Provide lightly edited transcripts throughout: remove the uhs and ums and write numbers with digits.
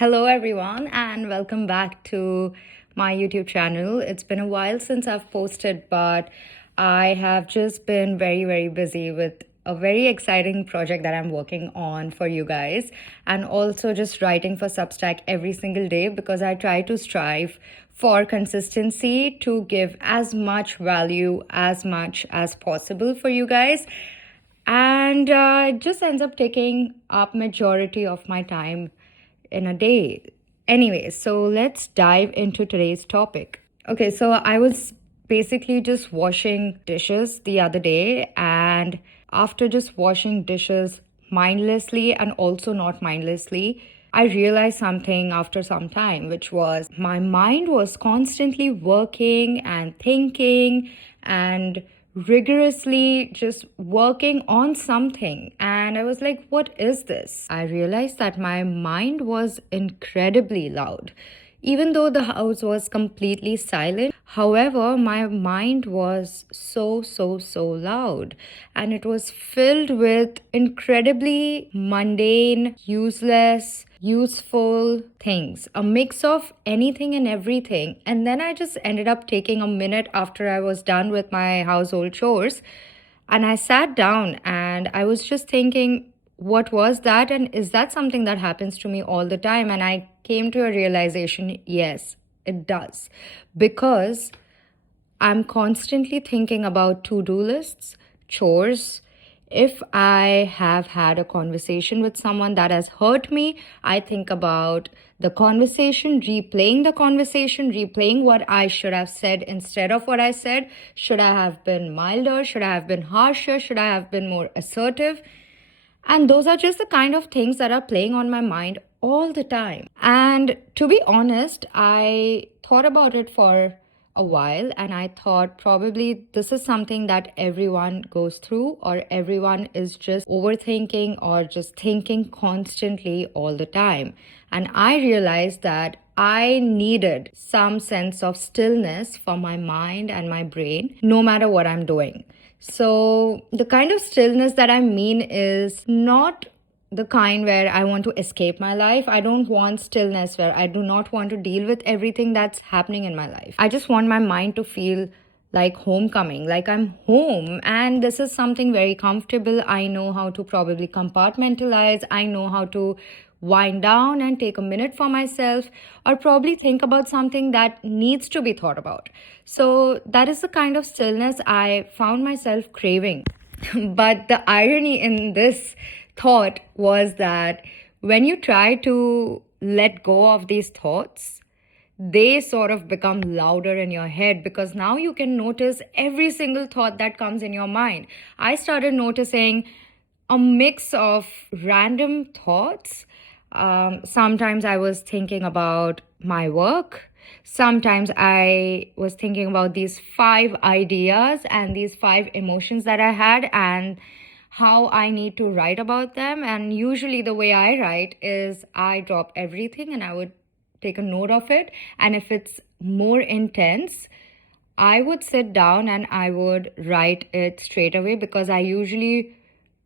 Hello, everyone, and welcome back to my YouTube channel. It's been a while since I've posted, but I have just been very busy with a very exciting project that I'm working on for you guys, and also just writing for Substack every single day because I try to strive for consistency to give as much value as much as possible for you guys. And it just ends up taking up majority of my time in a day. Anyway, so let's dive into today's topic. Okay, so I was basically just washing dishes the other day, and after just washing dishes mindlessly and also not mindlessly, I realized something after some time, which was my mind was constantly working and thinking and rigorously just working on something. And I was like, what is this? I realized that my mind was incredibly loud. Even though the house was completely silent, however, my mind was so loud. And it was filled with incredibly mundane, useless, useful things, a mix of anything and everything. And then I just ended up taking a minute after I was done with my household chores. And I sat down and I was just thinking, what was that? And is that something that happens to me all the time? And I came to a realization, yes, it does. Because I'm constantly thinking about to-do lists, chores. If I have had a conversation with someone that has hurt me, I think about the conversation, replaying what I should have said instead of what I said. Should I have been milder? Should I have been harsher? Should I have been more assertive? And those are just the kind of things that are playing on my mind all the time. And to be honest, I thought about it for a while and I thought probably this is something that everyone goes through, or everyone is just overthinking or just thinking constantly all the time. And I realized that I needed some sense of stillness for my mind and my brain, no matter what I'm doing. So, the kind of stillness that I mean is not the kind where I want to escape my life. I don't want stillness where I do not want to deal with everything that's happening in my life. I just want my mind to feel like homecoming, like I'm home. And this is something very comfortable. I know how to probably compartmentalize. I know how to wind down and take a minute for myself, or probably think about something that needs to be thought about. So that is the kind of stillness I found myself craving. But the irony in this thought was that when you try to let go of these thoughts, they sort of become louder in your head because now you can notice every single thought that comes in your mind. I started noticing a mix of random thoughts. Sometimes I was thinking about my work. Sometimes I was thinking about these 5 ideas and these 5 emotions that I had and how I need to write about them. And usually, the way I write is I drop everything and I would take a note of it. And if it's more intense, I would sit down and I would write it straight away because I usually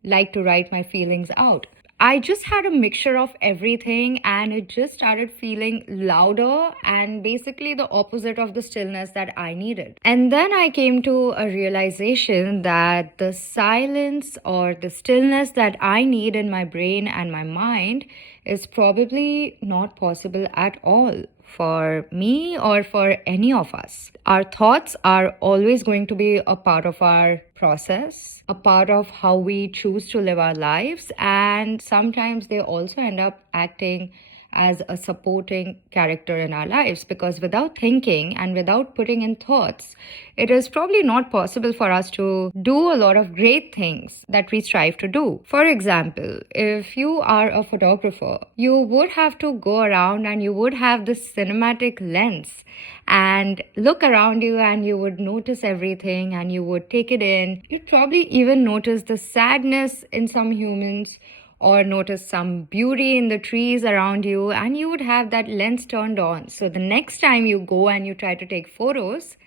like to write my feelings out. I just had a mixture of everything and it just started feeling louder and basically the opposite of the stillness that I needed. And then I came to a realization that the silence or the stillness that I need in my brain and my mind is probably not possible at all for me or for any of us. Our thoughts are always going to be a part of our process, a part of how we choose to live our lives, and sometimes they also end up acting as a supporting character in our lives, because without thinking and without putting in thoughts, it is probably not possible for us to do a lot of great things that we strive to do. For example, if you are a photographer, you would have to go around and you would have this cinematic lens and look around you and you would notice everything and you would take it in. You'd probably even notice the sadness in some humans or notice some beauty in the trees around you, and you would have that lens turned on. So the next time you go and you try to take photos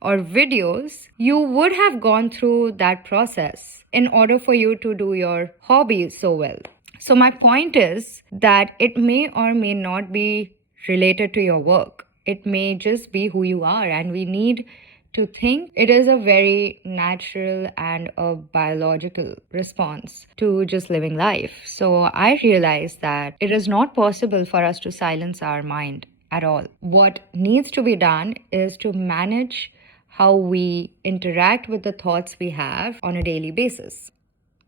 or videos, you would have gone through that process in order for you to do your hobby so well. So my point is that it may or may not be related to your work. It may just be who you are, and we need to think it is a very natural and a biological response to just living life. So I realized that it is not possible for us to silence our mind at all. What needs to be done is to manage how we interact with the thoughts we have on a daily basis.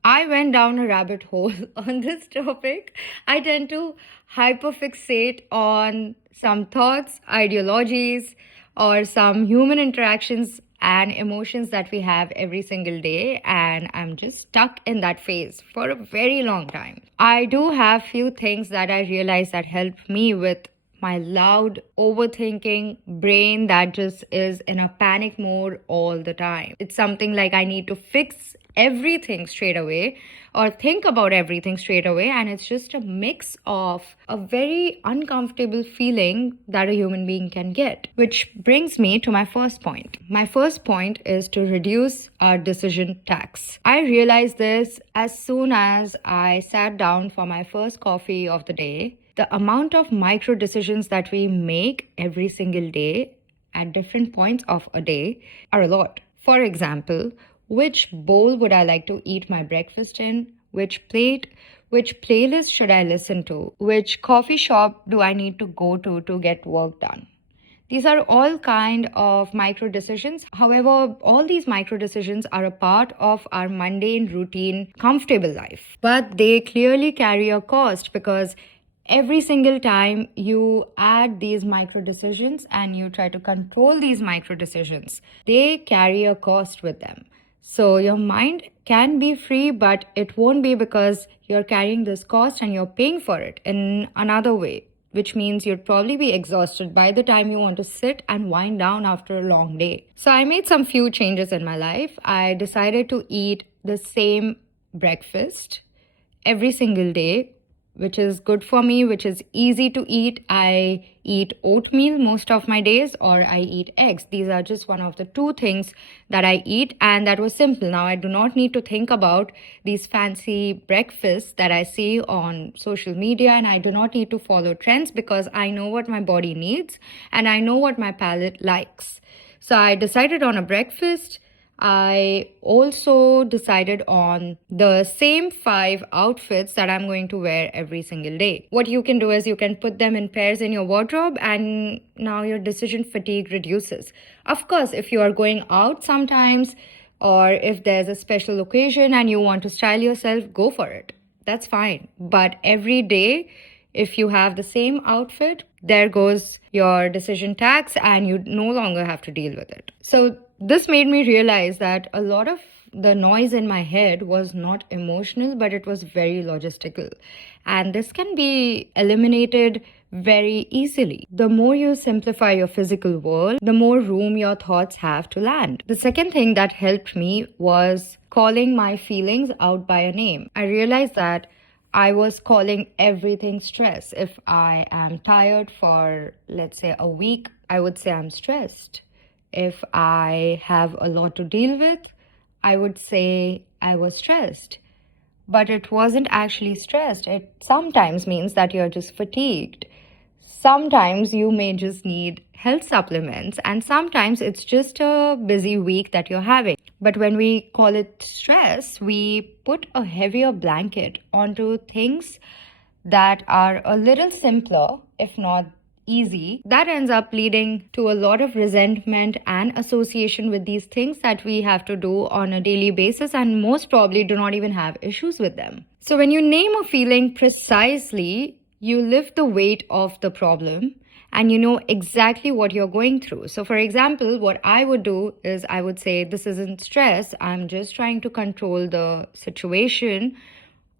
I went down a rabbit hole on this topic. I tend to hyperfixate on some thoughts, ideologies, or some human interactions and emotions that we have every single day, and I'm just stuck in that phase for a very long time. I do have few things that I realize that help me with my loud overthinking brain that just is in a panic mode all the time. It's something like I need to fix everything straight away or think about everything straight away, and it's just a mix of a very uncomfortable feeling that a human being can get. Which brings me to my first point. My first point is to reduce our decision tax. I realized this as soon as I sat down for my first coffee of the day. The amount of micro decisions that we make every single day at different points of a day are a lot. For example, which bowl would I like to eat my breakfast in? Which playlist should I listen to? Which coffee shop do I need to go to get work done? These are all kind of micro decisions. However, all these micro decisions are a part of our mundane, routine, comfortable life. But they clearly carry a cost, because every single time you add these micro decisions and you try to control these micro decisions, they carry a cost with them. So your mind can be free, but it won't be, because you're carrying this cost and you're paying for it in another way, which means you'd probably be exhausted by the time you want to sit and wind down after a long day. So I made some few changes in my life. I decided to eat the same breakfast every single day, which is good for me, which is easy to eat. I eat oatmeal most of my days, or I eat eggs. These are just one of the two things that I eat, and that was simple. Now I do not need to think about these fancy breakfasts that I see on social media, and I do not need to follow trends, because I know what my body needs and I know what my palate likes. So I decided on a breakfast. I also decided on the same 5 outfits that I'm going to wear every single day. What you can do is you can put them in pairs in your wardrobe, and now your decision fatigue reduces. Of course, if you are going out sometimes, or if there's a special occasion and you want to style yourself, go for it. That's fine. But every day, if you have the same outfit, there goes your decision tax and you no longer have to deal with it. So this made me realize that a lot of the noise in my head was not emotional, but it was very logistical. And this can be eliminated very easily. The more you simplify your physical world, the more room your thoughts have to land. The second thing that helped me was calling my feelings out by a name. I realized that I was calling everything stress. If I am tired for, let's say, a week, I would say I'm stressed. If I have a lot to deal with, I would say I was stressed. But it wasn't actually stressed. It sometimes means that you're just fatigued. Sometimes you may just need health supplements, and sometimes it's just a busy week that you're having. But when we call it stress, we put a heavier blanket onto things that are a little simpler, if not easy. That ends up leading to a lot of resentment and association with these things that we have to do on a daily basis, and most probably do not even have issues with them. So when you name a feeling precisely, you lift the weight of the problem and you know exactly what you're going through. So for example, what I would do is I would say, this isn't stress, I'm just trying to control the situation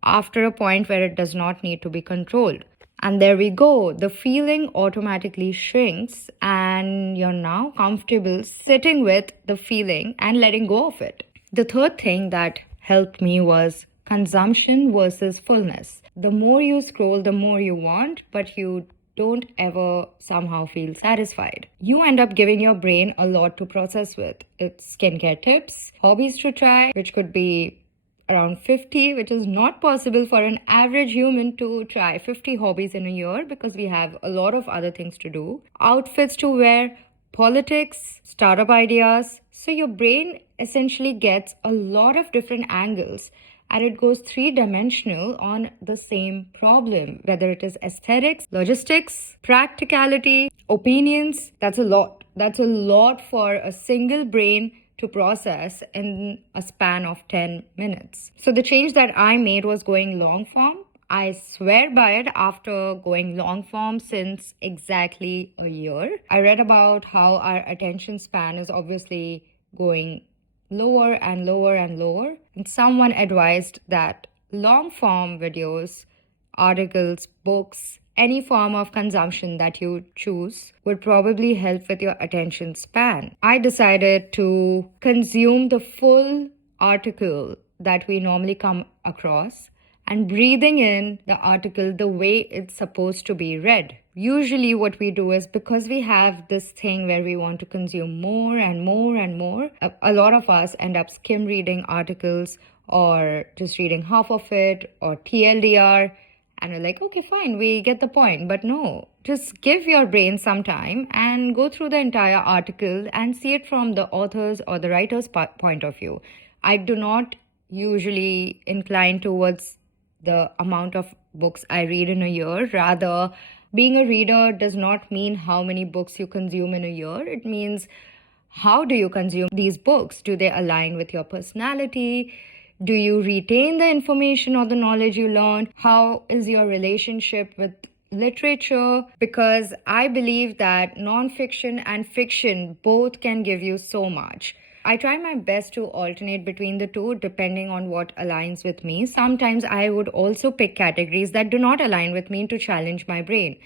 after a point where it does not need to be controlled. And there we go. The feeling automatically shrinks and you're now comfortable sitting with the feeling and letting go of it. The third thing that helped me was consumption versus fullness. The more you scroll, the more you want, but you don't ever somehow feel satisfied. You end up giving your brain a lot to process with. It's skincare tips, hobbies to try, which could be around 50, which is not possible for an average human to try 50 hobbies in a year because we have a lot of other things to do. Outfits to wear, politics, startup ideas. So your brain essentially gets a lot of different angles and it goes three-dimensional on the same problem, whether it is aesthetics, logistics, practicality, opinions. That's a lot. That's a lot for a single brain to process in a span of 10 minutes. So the change that I made was going long form. I swear by it after going long form since exactly a year. I read about how our attention span is obviously going lower and lower and lower. And someone advised that long form videos, articles, books, any form of consumption that you choose would probably help with your attention span. I decided to consume the full article that we normally come across and breathing in the article the way it's supposed to be read. Usually what we do is because we have this thing where we want to consume more and more and more, a lot of us end up skim reading articles or just reading half of it or TLDR. And we're like, okay, fine, we get the point. But no, just give your brain some time and go through the entire article and see it from the author's or the writer's point of view. I do not usually incline towards the amount of books I read in a year. Rather, being a reader does not mean how many books you consume in a year. It means how do you consume these books? Do they align with your personality? Do you retain the information or the knowledge you learned? How is your relationship with literature? Because I believe that nonfiction and fiction both can give you so much. I try my best to alternate between the two depending on what aligns with me. Sometimes I would also pick categories that do not align with me to challenge my brain.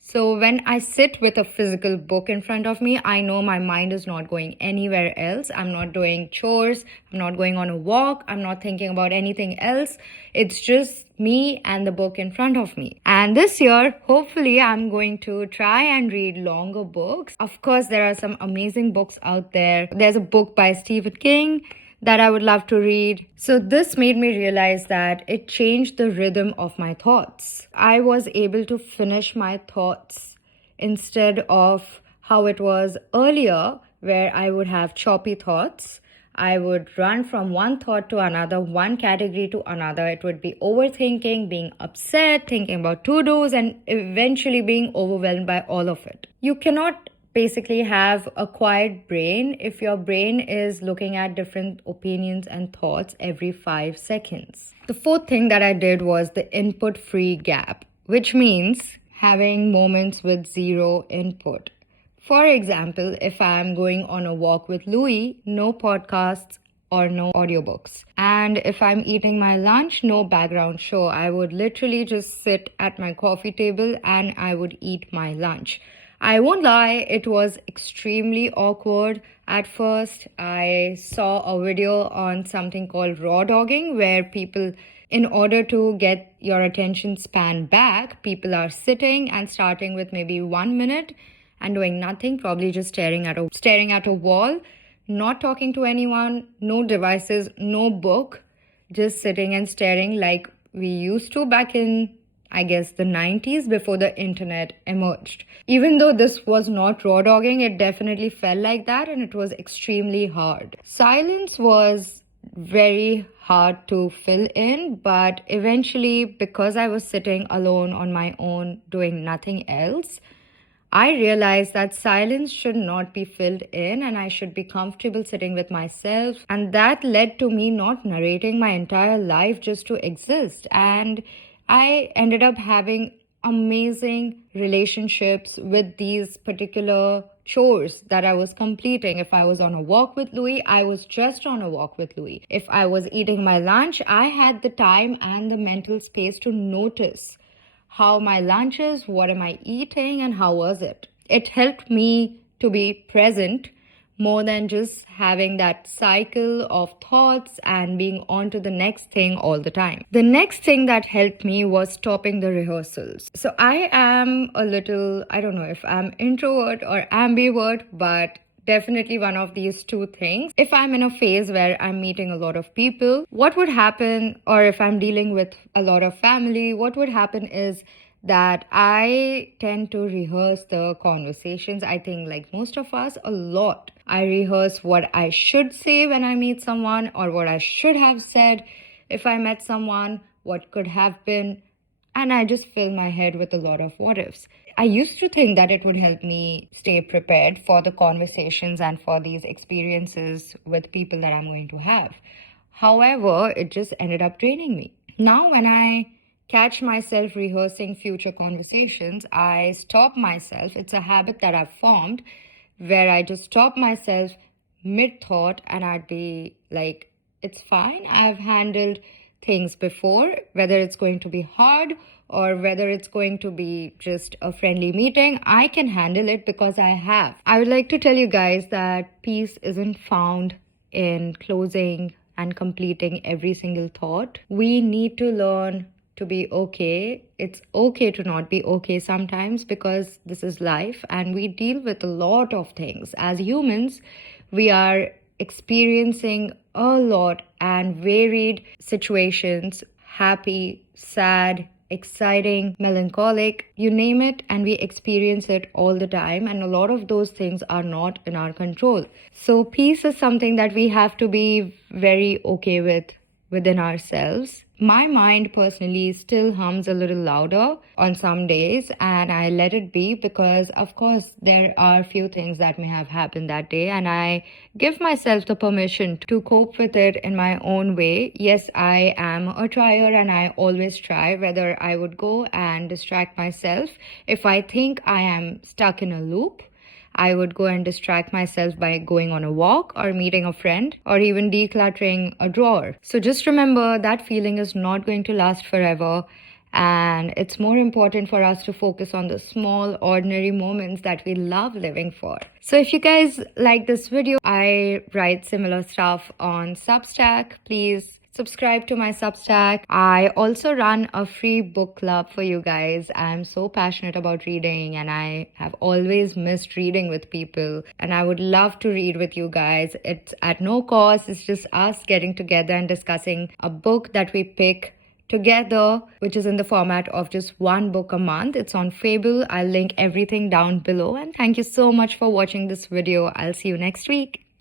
So when I sit with a physical book in front of me, I know my mind is not going anywhere else. I'm not doing chores. I'm not going on a walk. I'm not thinking about anything else. It's just me and the book in front of me. And this year, hopefully, I'm going to try and read longer books. Of course, there are some amazing books out there. There's a book by Stephen King that I would love to read. So this made me realize that it changed the rhythm of my thoughts. I was able to finish my thoughts instead of how it was earlier, where I would have choppy thoughts. I would run from one thought to another, one category to another. It would be overthinking, being upset, thinking about to-dos, and eventually being overwhelmed by all of it. You cannot basically have a quiet brain if your brain is looking at different opinions and thoughts every 5 seconds. The fourth thing that I did was the input-free gap, which means having moments with zero input. For example, if I'm going on a walk with Louis, no podcasts or no audiobooks. And if I'm eating my lunch, no background show. I would literally just sit at my coffee table and I would eat my lunch. I won't lie, it was extremely awkward at first. I saw a video on something called raw dogging where people, in order to get your attention span back, people are sitting and starting with maybe 1 minute and doing nothing, probably just staring at a wall, not talking to anyone, no devices, no book, just sitting and staring like we used to back in I guess the 90s before the internet emerged. Even though this was not raw dogging, it definitely felt like that and it was extremely hard. Silence was very hard to fill in, but eventually because I was sitting alone on my own doing nothing else, I realized that silence should not be filled in and I should be comfortable sitting with myself. And that led to me not narrating my entire life just to exist. And I ended up having amazing relationships with these particular chores that I was completing. If I was on a walk with Louis, I was just on a walk with Louis. If I was eating my lunch, I had the time and the mental space to notice how my lunch is, what am I eating, and how was it. It helped me to be present more than just having that cycle of thoughts and being on to the next thing all the time. The next thing that helped me was stopping the rehearsals. So I am a little, I don't know if I'm introvert or ambivert, but definitely one of these two things. If I'm in a phase where I'm meeting a lot of people, what would happen, or if I'm dealing with a lot of family, what would happen is that I tend to rehearse the conversations. I think, like most of us, a lot. I rehearse what I should say when I meet someone, or what I should have said if I met someone, what could have been, and I just fill my head with a lot of what ifs. I used to think that it would help me stay prepared for the conversations and for these experiences with people that I'm going to have. However, it just ended up draining me. Now, when I catch myself rehearsing future conversations, I stop myself. It's a habit that I've formed where I just stop myself mid thought and I'd be like, it's fine. I've handled things before, whether it's going to be hard or whether it's going to be just a friendly meeting. I can handle it because I have. I would like to tell you guys that peace isn't found in closing and completing every single thought. We need to learn to be okay. It's okay to not be okay sometimes because this is life and we deal with a lot of things. As humans, we are experiencing a lot and varied situations, happy, sad, exciting, melancholic, you name it, and we experience it all the time. And a lot of those things are not in our control. So, peace is something that we have to be very okay with within ourselves. My mind personally still hums a little louder on some days, and I let it be because, of course, there are few things that may have happened that day, and I give myself the permission to cope with it in my own way. Yes, I am a trier, and I always try whether I would go and distract myself if I think I am stuck in a loop. I would go and distract myself by going on a walk or meeting a friend or even decluttering a drawer. So just remember that feeling is not going to last forever. And it's more important for us to focus on the small, ordinary moments that we love living for. So if you guys like this video, I write similar stuff on Substack. Please subscribe to my Substack. I also run a free book club for you guys. I'm so passionate about reading and I have always missed reading with people. And I would love to read with you guys. It's at no cost. It's just us getting together and discussing a book that we pick together, which is in the format of just one book a month. It's on Fable. I'll link everything down below. And thank you so much for watching this video. I'll see you next week.